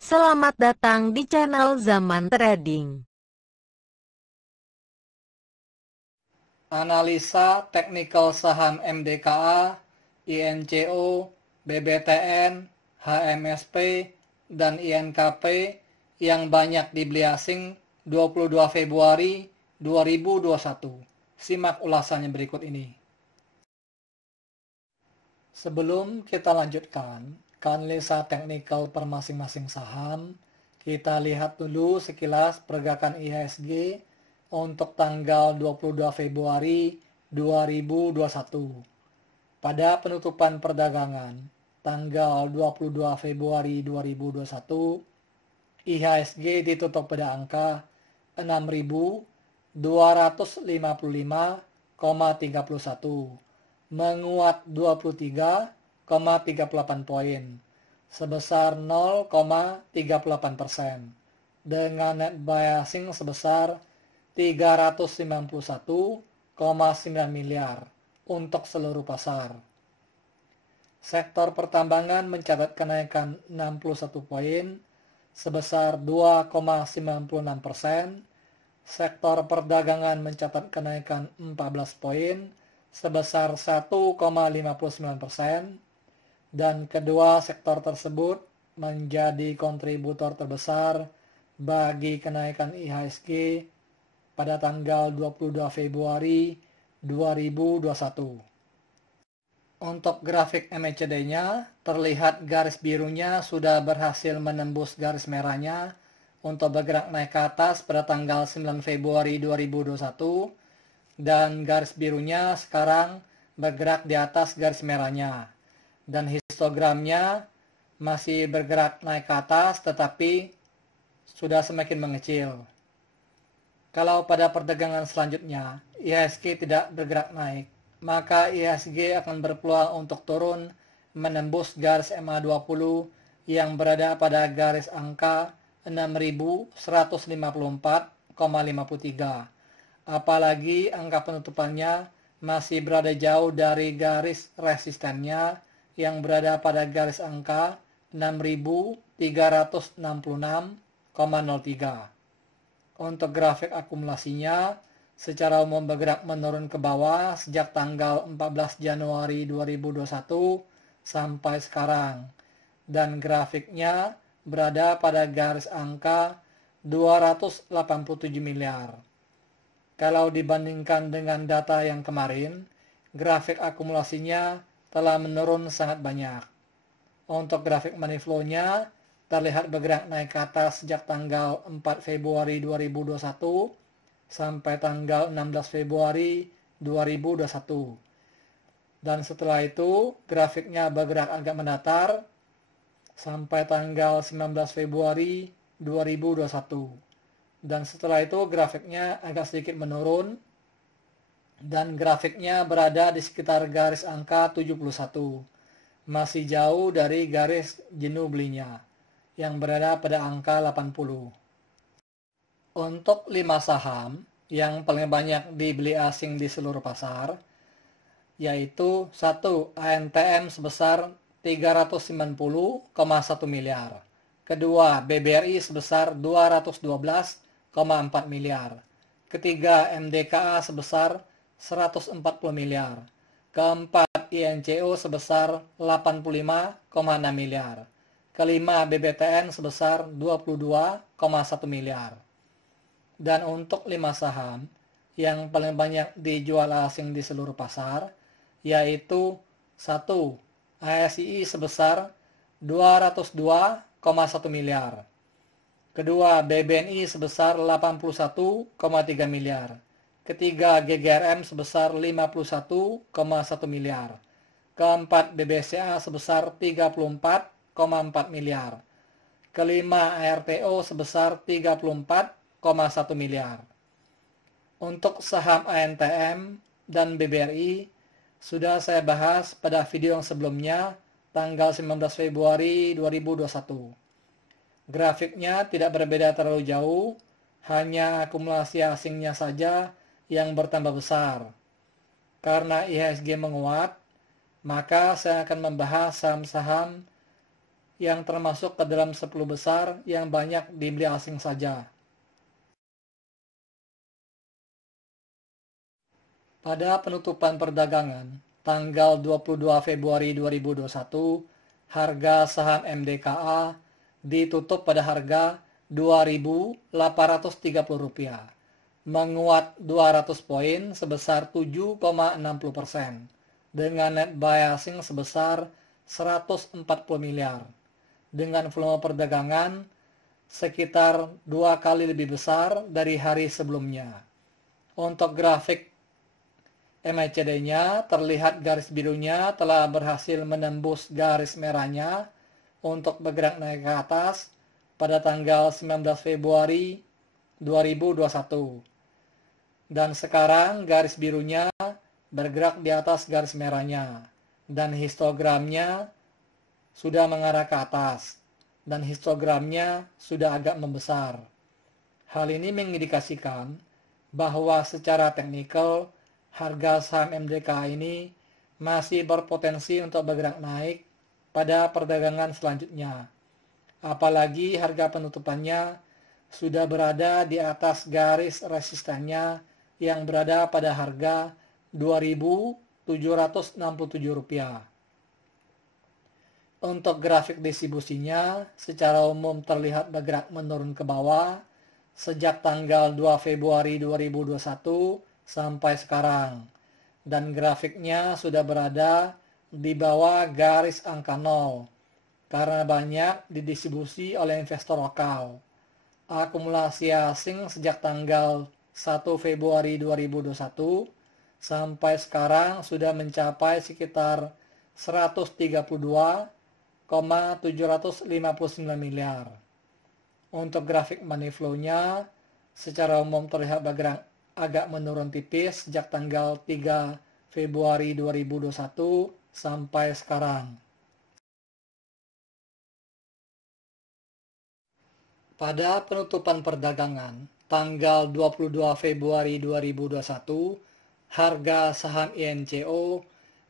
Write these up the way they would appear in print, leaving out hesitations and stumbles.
Selamat datang di channel Zaman Trading. Analisa teknikal saham MDKA, INCO, BBTN, HMSP, dan INKP yang banyak dibeli asing 22 Februari 2021. Simak ulasannya berikut ini. Sebelum kita lanjutkan ke analisa teknikal per masing-masing saham, kita lihat dulu sekilas pergerakan IHSG untuk tanggal 22 Februari 2021. Pada penutupan perdagangan tanggal 22 Februari 2021, IHSG ditutup pada angka 6.255,31, menguat 23,38 poin, sebesar 0,38%, dengan net buy asing sebesar 391,9 miliar untuk seluruh pasar. Sektor pertambangan mencatat kenaikan 61 poin, sebesar 2,96%, sektor perdagangan mencatat kenaikan 14 poin, sebesar 1,59%, dan kedua sektor tersebut menjadi kontributor terbesar bagi kenaikan IHSG pada tanggal 22 Februari 2021. Untuk grafik MACD-nya, terlihat garis birunya sudah berhasil menembus garis merahnya untuk bergerak naik ke atas pada tanggal 9 Februari 2021, dan garis birunya sekarang bergerak di atas garis merahnya, dan histogramnya masih bergerak naik ke atas tetapi sudah semakin mengecil. Kalau pada perdagangan selanjutnya IHSG tidak bergerak naik, maka IHSG akan berpeluang untuk turun menembus garis MA20 yang berada pada garis angka 6.154,53. Apalagi angka penutupannya masih berada jauh dari garis resistennya yang berada pada garis angka 6.366,03. Untuk grafik akumulasinya, secara umum bergerak menurun ke bawah sejak tanggal 14 Januari 2021 sampai sekarang, dan grafiknya berada pada garis angka 287 miliar. Kalau dibandingkan dengan data yang kemarin, grafik akumulasinya telah menurun sangat banyak. Untuk grafik money flow-nya terlihat bergerak naik ke atas sejak tanggal 4 Februari 2021 sampai tanggal 16 Februari 2021. Dan setelah itu grafiknya bergerak agak mendatar sampai tanggal 19 Februari 2021. Dan setelah itu grafiknya agak sedikit menurun dan grafiknya berada di sekitar garis angka 71. Masih jauh dari garis jenuh belinya yang berada pada angka 80. Untuk 5 saham yang paling banyak dibeli asing di seluruh pasar, yaitu 1. ANTM sebesar 390,1 miliar. Kedua, BBRI sebesar 212,4 miliar. Ketiga, MDKA sebesar 140 miliar. Keempat, INCO sebesar 85,6 miliar. Kelima, BBTN sebesar 22,1 miliar. Dan untuk 5 saham yang paling banyak dijual asing di seluruh pasar, yaitu 1. ASII sebesar 202,1 miliar. Kedua, BBNI sebesar 81,3 miliar. Ketiga, GGRM sebesar 51,1 miliar. Keempat, BBCA sebesar 34,4 miliar. Kelima, ARTO sebesar 34,1 miliar. Untuk saham ANTM dan BBRI sudah saya bahas pada video yang sebelumnya tanggal 19 Februari 2021. Grafiknya tidak berbeda terlalu jauh, hanya akumulasi asingnya saja yang bertambah besar. Karena IHSG menguat, maka saya akan membahas saham-saham yang termasuk ke dalam 10 besar yang banyak dibeli asing saja. Pada penutupan perdagangan, tanggal 22 Februari 2021, harga saham MDKA ditutup pada harga Rp2.830, menguat 200 poin sebesar 7,60%, dengan net buy asing sebesar 140 miliar, dengan volume perdagangan sekitar 2 kali lebih besar dari hari sebelumnya. Untuk grafik MACD-nya, terlihat garis birunya telah berhasil menembus garis merahnya untuk bergerak naik ke atas pada tanggal 19 Februari 2021. Dan sekarang garis birunya bergerak di atas garis merahnya, dan histogramnya sudah mengarah ke atas, dan histogramnya sudah agak membesar. Hal ini mengindikasikan bahwa secara teknikal harga saham MDKA ini masih berpotensi untuk bergerak naik pada perdagangan selanjutnya. Apalagi harga penutupannya sudah berada di atas garis resistennya yang berada pada harga Rp2.767. Untuk grafik distribusinya, secara umum terlihat bergerak menurun ke bawah sejak tanggal 2 Februari 2021 sampai sekarang, dan grafiknya sudah berada di bawah garis angka 0 karena banyak didistribusi oleh investor lokal. Akumulasi asing sejak tanggal 1 Februari 2021 sampai sekarang sudah mencapai sekitar 132,759 miliar. Untuk grafik money flow-nya secara umum terlihat bergerak agak menurun tipis sejak tanggal 3 Februari 2021 sampai sekarang. Pada penutupan perdagangan tanggal 22 Februari 2021, harga saham INCO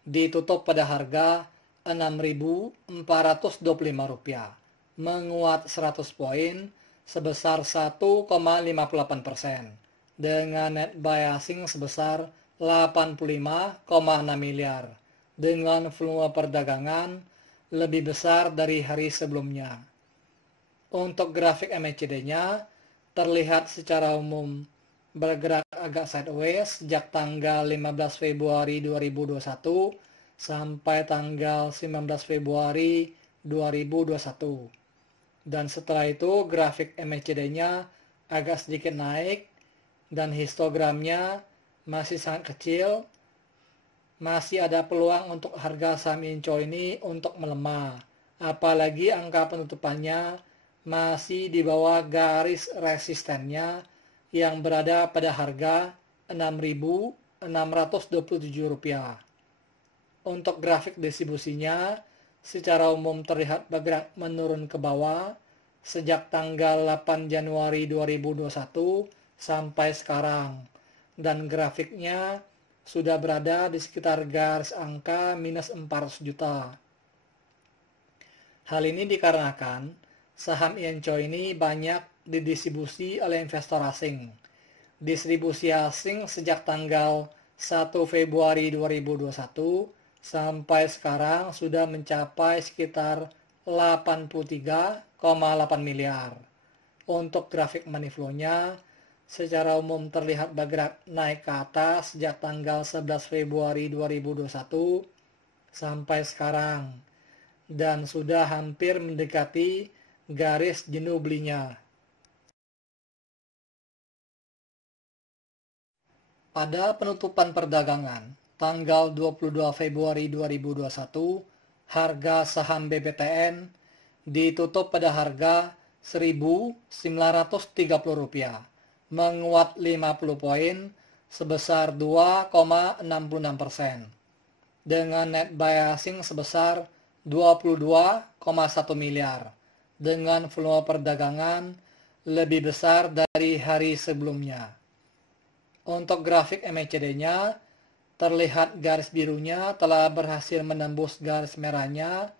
ditutup pada harga Rp6.425, menguat 100 poin sebesar 1,58%. dengan net buy asing sebesar 85,6 miliar, dengan volume perdagangan lebih besar dari hari sebelumnya. Untuk grafik MACD-nya, terlihat secara umum bergerak agak sideways sejak tanggal 15 Februari 2021 sampai tanggal 19 Februari 2021. Dan setelah itu grafik MACD-nya agak sedikit naik dan histogramnya masih sangat kecil. Masih ada peluang untuk harga saham INCO ini untuk melemah, apalagi angka penutupannya masih di bawah garis resistennya yang berada pada harga Rp6.627. Untuk grafik distribusinya secara umum terlihat bergerak menurun ke bawah sejak tanggal 8 Januari 2021 sampai sekarang, dan grafiknya sudah berada di sekitar garis angka minus 400 juta. Hal ini dikarenakan saham INCO ini banyak didistribusi oleh investor asing. Distribusi asing sejak tanggal 1 Februari 2021 sampai sekarang sudah mencapai sekitar 83,8 miliar. Untuk grafik money flow-nya secara umum terlihat bergerak naik ke atas sejak tanggal 11 Februari 2021 sampai sekarang, dan sudah hampir mendekati garis jenuh belinya. Pada penutupan perdagangan tanggal 22 Februari 2021, harga saham BBTN ditutup pada harga Rp1.930, menguat 50 poin sebesar 2,66%, dengan net buy asing sebesar 22,1 miliar, dengan volume perdagangan lebih besar dari hari sebelumnya. Untuk grafik MACD-nya, terlihat garis birunya telah berhasil menembus garis merahnya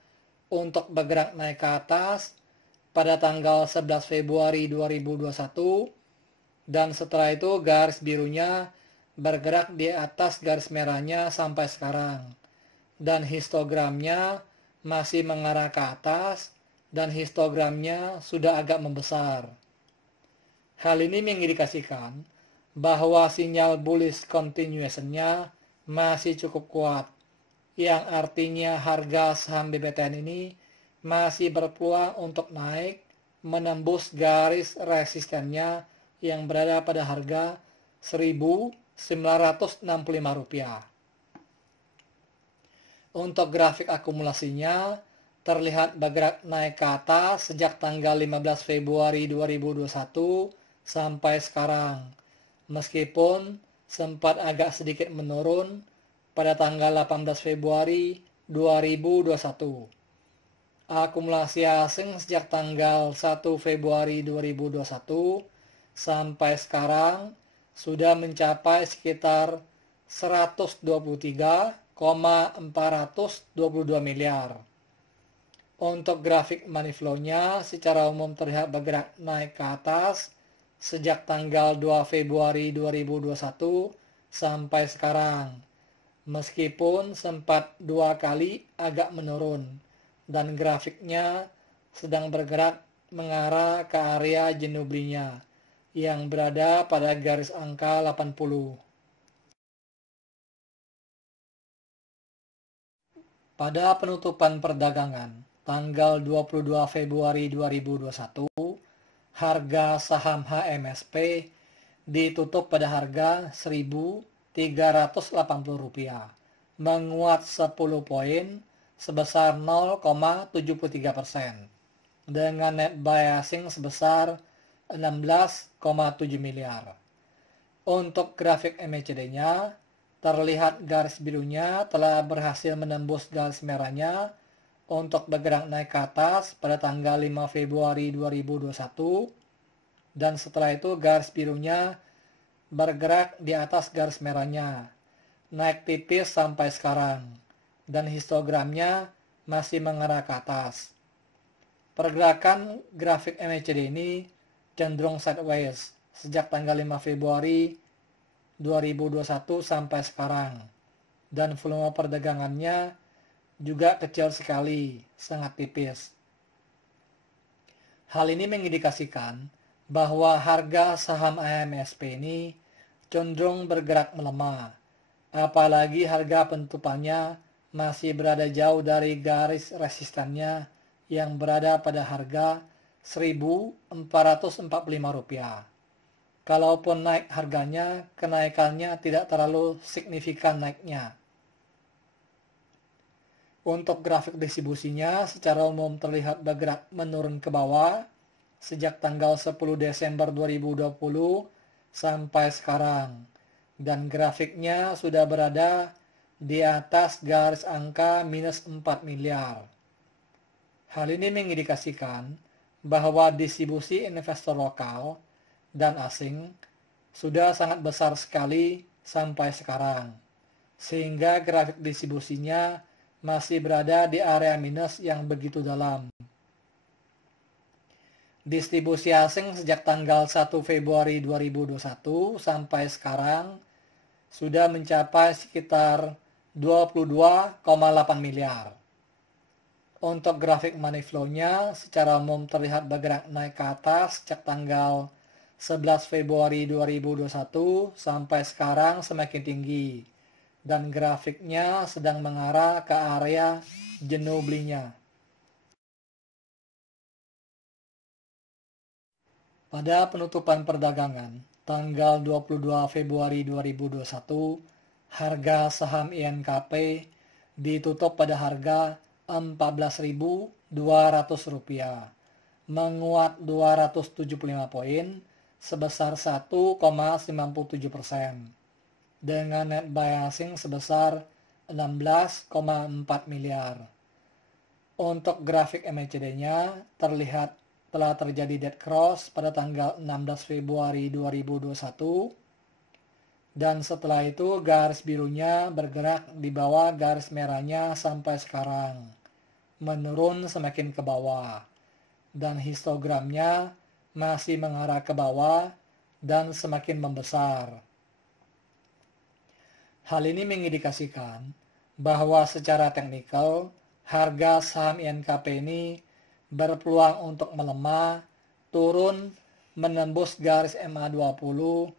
untuk bergerak naik ke atas pada tanggal 11 Februari 2021 dan setelah itu garis birunya bergerak di atas garis merahnya sampai sekarang dan histogramnya masih mengarah ke atas dan histogramnya sudah agak membesar. Hal ini mengindikasikan bahwa sinyal bullish continuation-nya masih cukup kuat, yang artinya harga saham BBTN ini masih berpeluang untuk naik menembus garis resistennya yang berada pada harga Rp1.965. Untuk grafik akumulasinya terlihat bergerak naik ke atas sejak tanggal 15 Februari 2021 sampai sekarang, meskipun sempat agak sedikit menurun pada tanggal 18 Februari 2021. Akumulasi asing sejak tanggal 1 Februari 2021 sampai sekarang sudah mencapai sekitar 123,422 miliar. Untuk grafik money flow-nya secara umum terlihat bergerak naik ke atas sejak tanggal 2 Februari 2021 sampai sekarang, meskipun sempat dua kali agak menurun dan grafiknya sedang bergerak mengarah ke area jenuh belinya yang berada pada garis angka 80. Pada penutupan perdagangan tanggal 22 Februari 2021, harga saham HMSP ditutup pada harga Rp1.380, menguat 10 poin sebesar 0,73% dengan net buy asing sebesar 16,7 miliar. Untuk grafik MACD-nya terlihat garis birunya telah berhasil menembus garis merahnya untuk bergerak naik ke atas pada tanggal 5 Februari 2021 dan setelah itu garis birunya bergerak di atas garis merahnya, naik tipis sampai sekarang dan histogramnya masih mengarah ke atas. Pergerakan grafik MACD ini cenderung sideways sejak tanggal 5 Februari 2021 sampai sekarang dan volume perdagangannya juga kecil sekali, sangat tipis. Hal ini mengindikasikan bahwa harga saham HMSP ini cenderung bergerak melemah, apalagi harga penutupannya masih berada jauh dari garis resistennya yang berada pada harga Rp1.445. Kalaupun naik harganya, kenaikannya tidak terlalu signifikan naiknya. Untuk grafik distribusinya secara umum terlihat bergerak menurun ke bawah sejak tanggal 10 Desember 2020 sampai sekarang dan grafiknya sudah berada di atas garis angka minus 4 miliar. Hal ini mengindikasikan bahwa distribusi investor lokal dan asing sudah sangat besar sekali sampai sekarang, sehingga grafik distribusinya masih berada di area minus yang begitu dalam. Distribusi asing sejak tanggal 1 Februari 2021 sampai sekarang sudah mencapai sekitar 22,8 miliar. Untuk grafik money flow-nya secara umum terlihat bergerak naik ke atas sejak tanggal 11 Februari 2021 sampai sekarang semakin tinggi dan grafiknya sedang mengarah ke area jenuh belinya. Pada penutupan perdagangan tanggal 22 Februari 2021, harga saham INKP ditutup pada harga Rp14.200, menguat 275 poin sebesar 1,97% dengan net buy asing sebesar 16,4 miliar. Untuk grafik MACD-nya terlihat telah terjadi dead cross pada tanggal 16 Februari 2021 dan setelah itu garis birunya bergerak di bawah garis merahnya sampai sekarang menurun semakin ke bawah, dan histogramnya masih mengarah ke bawah dan semakin membesar. Hal ini mengindikasikan bahwa secara teknikal harga saham INKP ini berpeluang untuk melemah, turun menembus garis MA20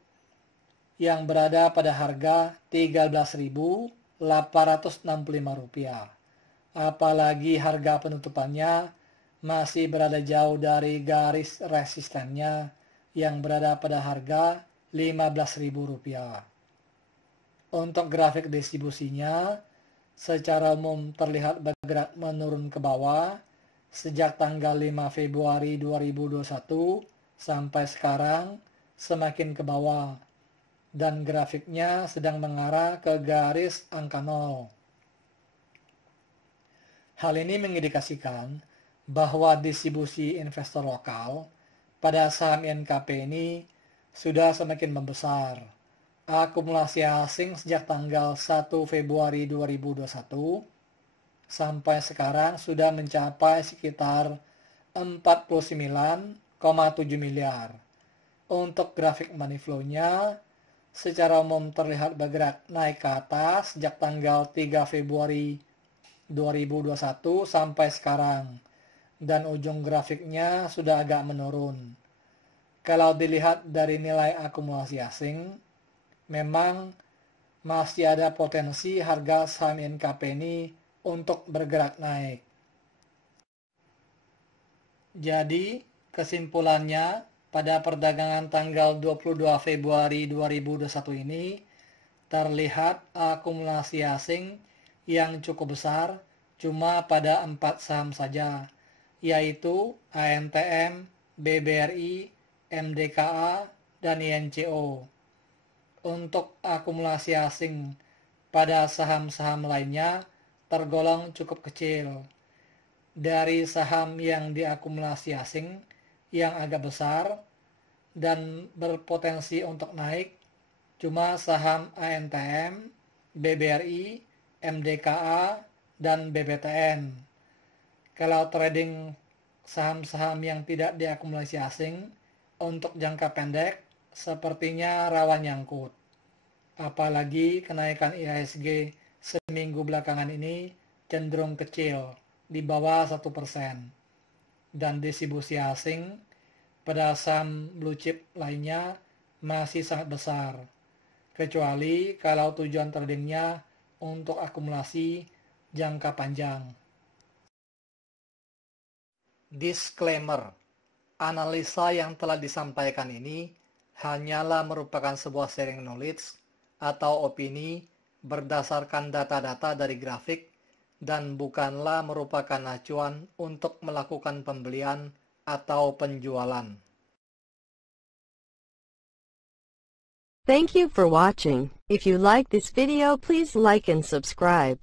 yang berada pada harga Rp13.865. Apalagi harga penutupannya masih berada jauh dari garis resistennya yang berada pada harga Rp15.000. Untuk grafik distribusinya, secara umum terlihat bergerak menurun ke bawah sejak tanggal 5 Februari 2021 sampai sekarang semakin ke bawah, dan grafiknya sedang mengarah ke garis angka 0. Hal ini mengindikasikan bahwa distribusi investor lokal pada saham INKP ini sudah semakin membesar. Akumulasi asing sejak tanggal 1 Februari 2021 sampai sekarang sudah mencapai sekitar 49,7 miliar. Untuk grafik money flow-nya, secara umum terlihat bergerak naik ke atas sejak tanggal 3 Februari 2021 sampai sekarang, dan ujung grafiknya sudah agak menurun. Kalau dilihat dari nilai akumulasi asing, memang masih ada potensi harga saham INKP ini untuk bergerak naik. Jadi, kesimpulannya, pada perdagangan tanggal 22 Februari 2021 ini, terlihat akumulasi asing yang cukup besar cuma pada 4 saham saja, yaitu ANTM, BBRI, MDKA, dan INCO. Untuk akumulasi asing pada saham-saham lainnya tergolong cukup kecil. Dari saham yang diakumulasi asing yang agak besar dan berpotensi untuk naik cuma saham ANTM, BBRI, MDKA, dan BBTN. Kalau trading saham-saham yang tidak diakumulasi asing untuk jangka pendek sepertinya rawan nyangkut. Apalagi kenaikan IHSG seminggu belakangan ini cenderung kecil, di bawah 1%. Dan distribusi asing pada saham blue chip lainnya masih sangat besar, kecuali kalau tujuan tradingnya untuk akumulasi jangka panjang. Disclaimer: analisa yang telah disampaikan ini hanyalah merupakan sebuah sharing knowledge atau opini berdasarkan data-data dari grafik dan bukanlah merupakan acuan untuk melakukan pembelian atau penjualan. Thank you for watching. If you like this video, please like and subscribe.